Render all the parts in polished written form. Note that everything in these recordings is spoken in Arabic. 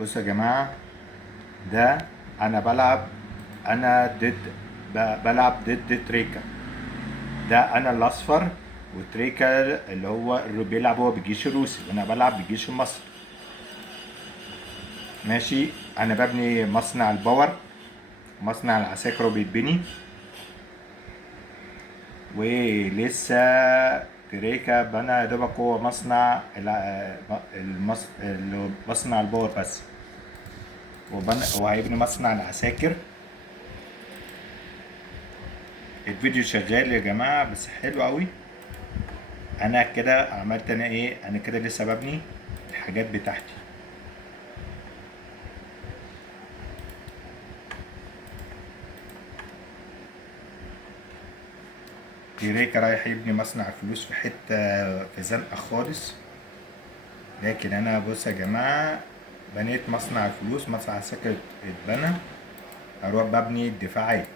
بصوا يا جماعة، ده أنا بلعب. أنا بلعب ضد تريكا. ده أنا الأصفر، وتريكا اللي هو اللي بيلعب هو بالجيش الروسي، وأنا بلعب بالجيش المصري. ماشي. أنا ببني مصنع الباور، مصنع العساكر وبيتبني، ولسه تريكا بنى يا دوبك هو مصنع مصنع الباور بس، وهيبني مصنع العساكر. الفيديو شغال يا جماعة بس حلو قوي. انا كده عملت انا ايه، انا كده لسه ببني الحاجات بتاعتي. تريكا رايح يبني مصنع فلوس في حتة في زنقة خالص، لكن انا بص يا جماعة، بنيت مصنع الفلوس، مصنع عساكر اتبنى. اروح ببني الدفاعات.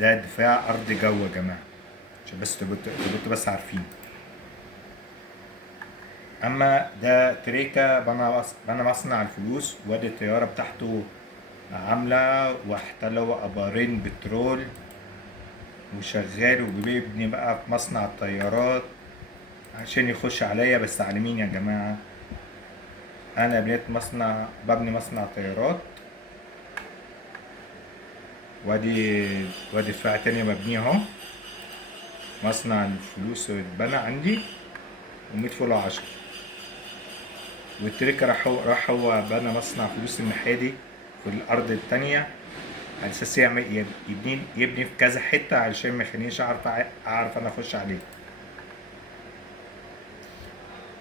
ده دفاع ارض جو يا جماعة، عشان بس تبقوا بس عارفين. اما ده تريكا بنى مصنع الفلوس، وادي الطيارة بتاعته عاملة، واحتلوا ابارين بترول، وشغال وبيبني بقى في مصنع الطيارات عشان يخش عليا. بس على مين يا جماعة؟ انا ببني مصنع طيارات، وادي دفاع تاني مبنيه اهو. مصنع الفلوس اتبنى عندي، وميت فول 10. والتريكة راح هو بنى مصنع فلوس الناحية دي في الأرض التانية، على أساس يبني في كذا حتة، علشان ما يخلينيش أعرف أنا أخش عليه.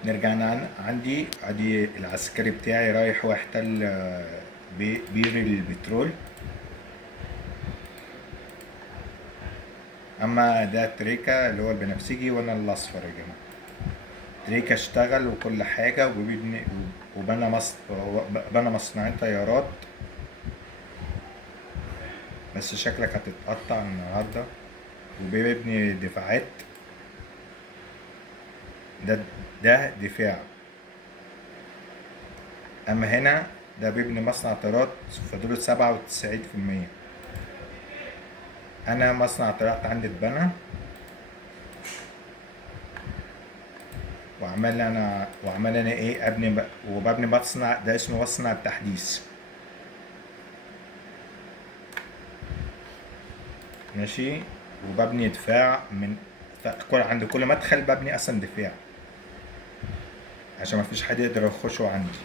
نرجع عندي ادي العسكري بتاعي رايح هو يحتل بير البترول. اما ده تريكا اللي هو البنفسجي، وانا الاصفر يا جماعه. تريكا اشتغل وكل حاجه، بنى مصنعين طيارات، بس شكلك هتتقطع النهارده. وبيبني دفاعات. ده ده دفاع. اما هنا ده بيبني مصنع طيارات في دور 97%. انا مصنع طيارات عندي اتبنى، وعمال انا ايه وببني مصنع، ده اسمه مصنع التحديث. ماشي. وببني دفاع عند كل مدخل ببني اصلا دفاع، عشان ما فيش حد يقدر يخشه عندي.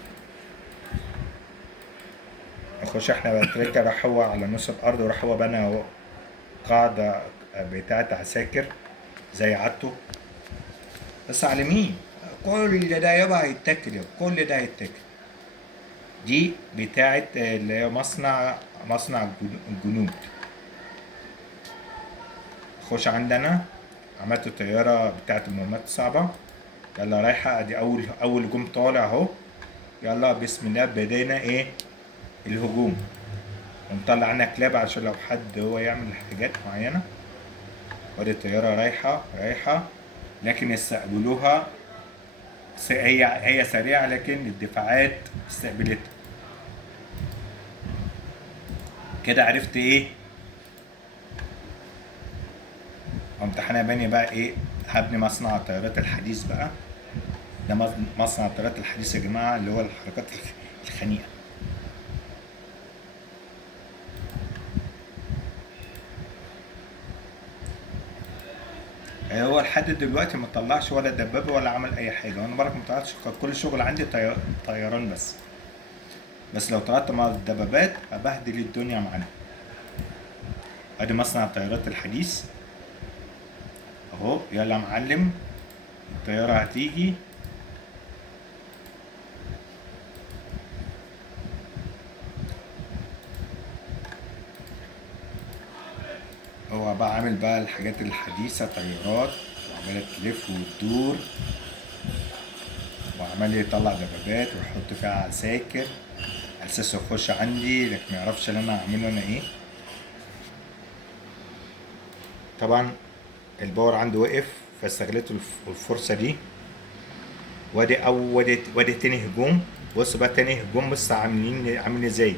نخش احنا بقى. تريكا راح هو على نص الارض، وراح هو بنى قاعدة بتاعت عساكر زي عادته. بس على مين؟ كل ده يبقى هيتاكل، كل ده هيتاكل. دي بتاعت اللي هي مصنع الجنود. خش عندنا. عملت الطيارة بتاعت المهمات الصعبة. يلا رايحة، ادي اول هجوم طالع اهو. يلا بسم الله بدينا ايه الهجوم. ونطلع عنها كلاب عشان لو حد هو يعمل حاجات معينة. وادي الطيارة رايحة، لكن استقبلوها. هي سريعة، لكن الدفاعات استقبلتها. كده عرفت ايه امتحان بني بقى ايه. هبني مصنع الطيارات الحديث بقى. ده مصنع الطيارات الحديث يا جماعة، اللي هو الحركات الخنيقة. هو لحد دلوقتي ما طلعش ولا دبابة ولا عمل أي حاجة، وأنا برك ما طلعتش. كل الشغل عندي طيران بس لو طلعت مع الدبابات هبهدل الدنيا معانا. أدي مصنع الطيارات الحديث أهو. يلا يا معلم، الطيارة هتيجي. هو بقى عامل بقى الحاجات الحديثة، طيارات، وعمالة تلف وتدور، وعمال يطلع دبابات ويحط فيها عساكر على اساس يخش عندي، لكن ما يعرفش اللي انا هعمله انا ايه. طبعا الباور عنده وقف، فاستغلت الفرصة دي. وادي تاني هجوم. بص بقى تاني هجوم، بص عاملين ازاي،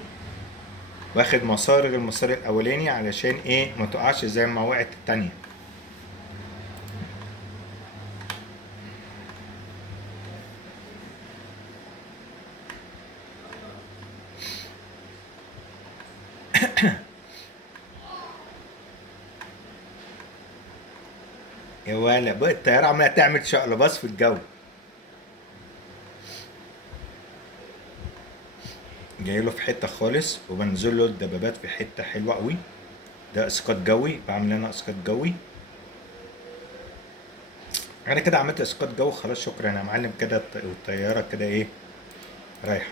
واخد مسار غير المسار الاولاني علشان ايه ما تقعش زي ما وقعت التانية. يا ولا بقى الطيارة عمالة تعمل شقلباص في الجو. جاي له في حتة خالص وبنزل له الدبابات في حتة حلوة قوي. ده اسقاط جوي، بعمل انا اسقاط جوي. انا كده عملت اسقاط جوي خلاص، شكرا يا معلم كده. الطيارة كده ايه رايحة.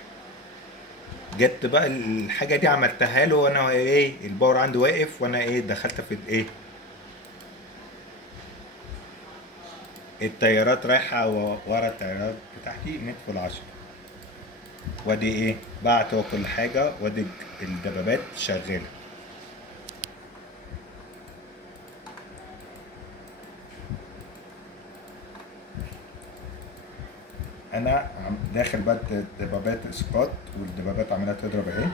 جبت بقى الحاجة دي عملتها له وانا ايه الباور عندي واقف، وانا ايه دخلت في ايه الطيارات رايحة ورا الطيارات بتاعتي ندخل العشرة. وادي ايه بعت هو كل حاجة، وادي الدبابات شغالة. انا داخل بقى الدبابات اسقاط، والدبابات عمالة تضرب اهي.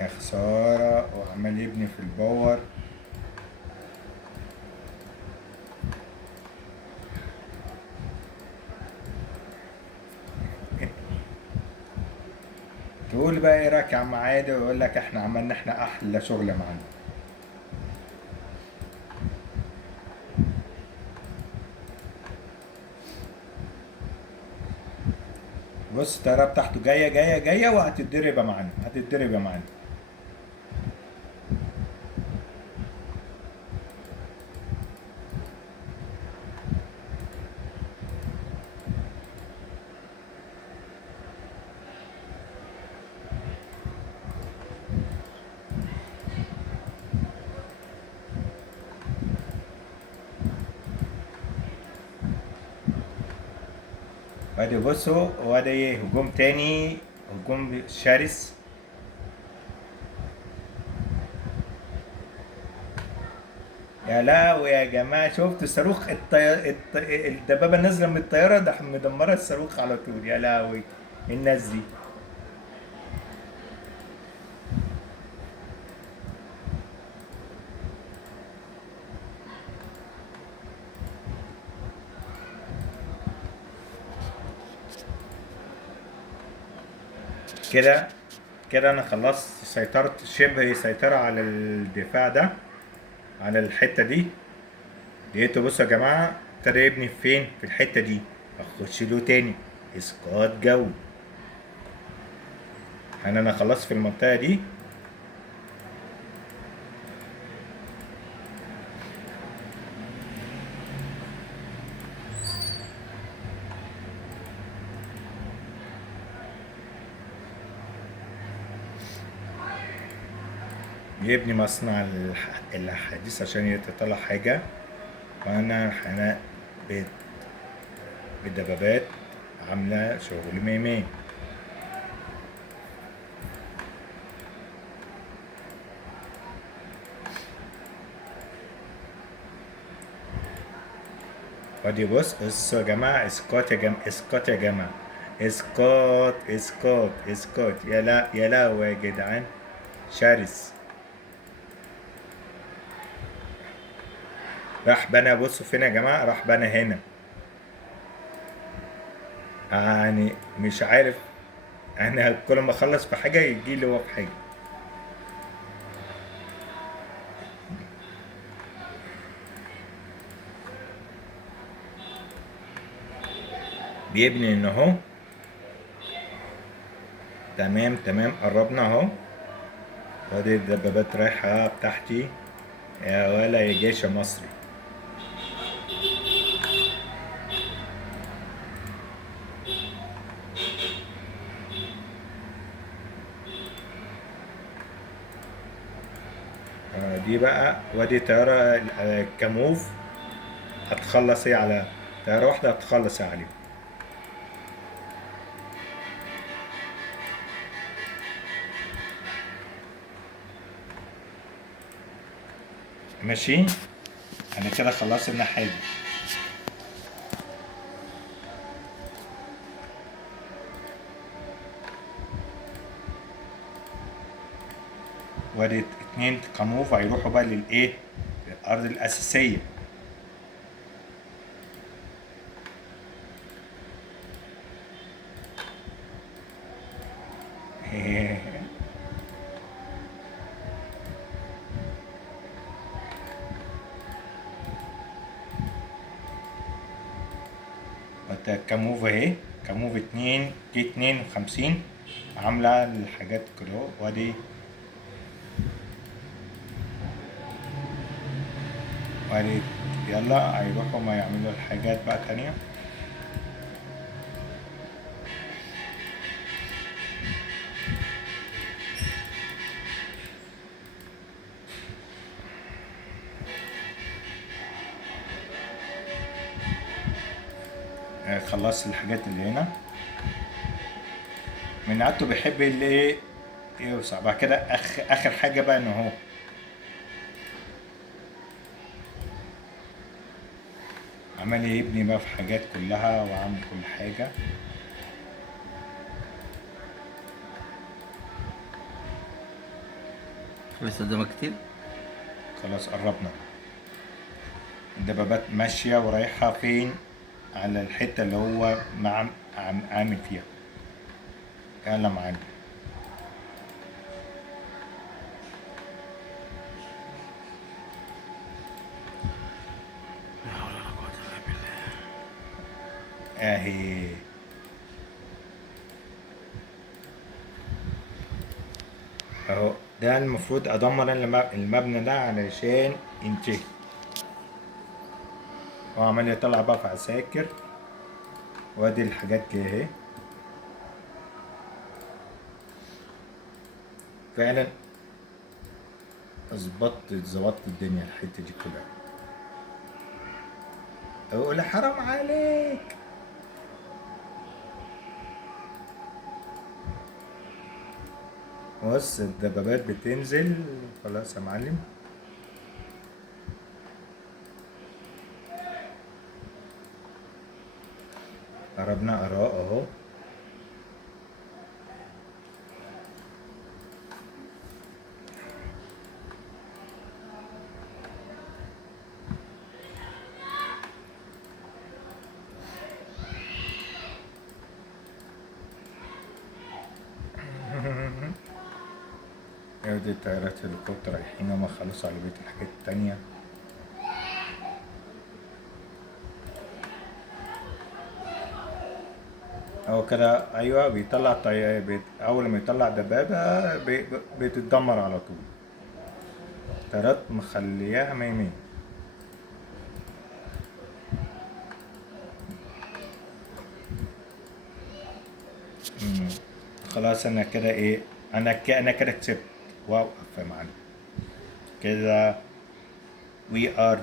يا خسارة، وعمال يبني في الباور. تقول بقى ايه رايك يا عم عادي، ويقول لك احنا عملنا احنا احلى شغل معانا. بص الطياره بتاعته جايه جايه جايه، وهتتضرب يا معلم، هتتضرب يا معلم. وادي بصوا، وادي هجوم تاني، هجوم شرس. يا لهوي يا جماعه، شفت الصاروخ الدبابه نازله من الطياره، ده مدمره الصاروخ على طول. يا لهوي الناس دي. كده كده انا خلصت، سيطرت شبه سيطره على الدفاع ده، على الحته دي. لقيته بصوا يا جماعة ابتدى يبني فين في الحتة دي. اخش له تاني اسقاط جو. يعني انا خلصت في المنطقة دي. يبني مصنع الحديث عشان يتطلع حاجة. وانا بت- بالدبابات عاملة شغل ميمي. ودي بص يا جماعة، اسقاط يا جماعة، اسقاط يا جماعة، اسقاط اسقاط اسقاط. يا لا يا لا يا جدعان، شرس. راح بنا، بصوا فين يا جماعة، راح بنا هنا. يعني مش عارف، انا كل ما اخلص في حاجه يجي لي هو في حاجه. بيبني ان اهو. تمام تمام قربنا اهو. وادي الدبابات رايحه بتاعتي. يا ولا يا جيش مصري. دي بقى وادي طياره كموف. هتخلص ايه على طياره واحده، هتخلص ايه عليهم. ماشي. انا كده خلصت الناحية دي. وادي اتنين كموف هيروحوا بقى للايه، الارض الاساسية. كموف اهي، كموف اتنين دي 52 عاملة الحاجات كده اهو. وادي يلا هيروحوا ما يعملوا الحاجات بقى تانية. خلصت الحاجات اللي هنا. من عادته بيحب اللي ايه يوسع. بعد كده اخر حاجة بقى ان هو عمال يبني بقى في حاجات كلها وعامل كل حاجة. لسه قدامك كتير. خلاص قربنا. الدبابات ماشية ورايحة فين؟ على الحتة اللي هو عامل فيها. يلا معانا. لا حول ولا قوة إلا بالله. اهي. اهو ده المفروض ادمر المبنى ده علشان ينتهي. هو عمال يطلع بقى في عساكر. وادي الحاجات دي اهي. فعلا ظبطت الدنيا الحتة دي كلها. اقول حرام عليك. بص الدبابات بتنزل. خلاص يا معلم. قربنا اراء اهو. ادي الطيارات هليكوبتر رايحين هما خلصوا على بقية الحاجات التانية. هو كده ايوه بيطلع اول ما يطلع دبابة بتتدمر على طول. طيارات مخلياها مية مية. خلاص انا كده ايه، انا كده كسبت. واوقف يا معلم كده. we are